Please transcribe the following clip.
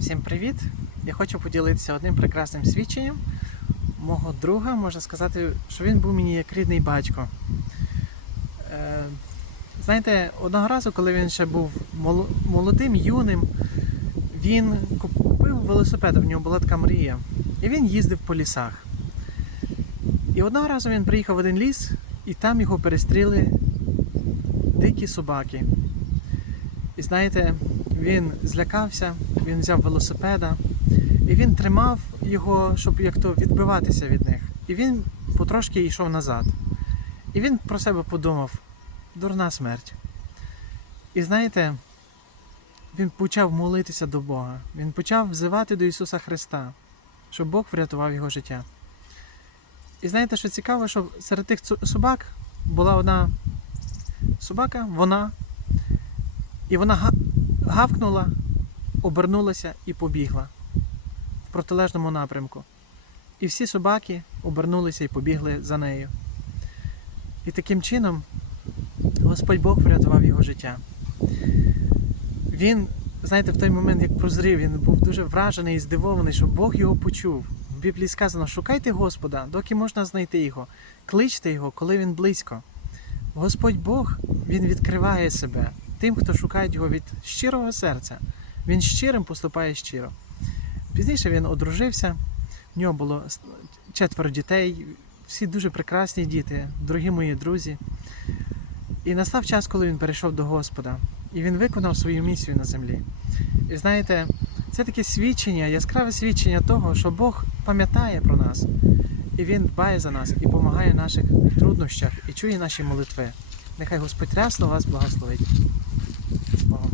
Всім привіт! Я хочу поділитися одним прекрасним свідченням мого друга. Можна сказати, що він був мені як рідний батько. Е, знаєте, одного разу, коли він ще був молодим, юним, він купив велосипед, у нього була така мрія. І він їздив по лісах. І одного разу він приїхав в один ліс, і там його перестріли дикі собаки. І знаєте, він злякався, він взяв велосипеда, і він тримав його, щоб як то відбиватися від них. І він потрошки йшов назад. І він про себе подумав: дурна смерть. І знаєте, він почав молитися до Бога. Він почав взивати до Ісуса Христа, щоб Бог врятував його життя. І знаєте, що цікаво, що серед тих собак була одна собака, вона, і вона гавкнула, обернулася і побігла в протилежному напрямку. І всі собаки обернулися і побігли за нею. І таким чином Господь Бог врятував його життя. Він, знаєте, в той момент, як прозрів, він був дуже вражений і здивований, що Бог його почув. В Біблії сказано: шукайте Господа, доки можна знайти його, кличте його, коли він близько. Господь Бог Він відкриває себе тим, хто шукає його від щирого серця. Він щирим поступає щиро. Пізніше він одружився, в нього було четверо дітей, всі дуже прекрасні діти, дорогі мої друзі. І настав час, коли він перейшов до Господа, і він виконав свою місію на землі. І знаєте, це таке свідчення, яскраве свідчення того, що Бог пам'ятає про нас, і Він дбає за нас і допомагає в наших труднощах і чує наші молитви. Нехай Господь рясно вас благословить. З Богом.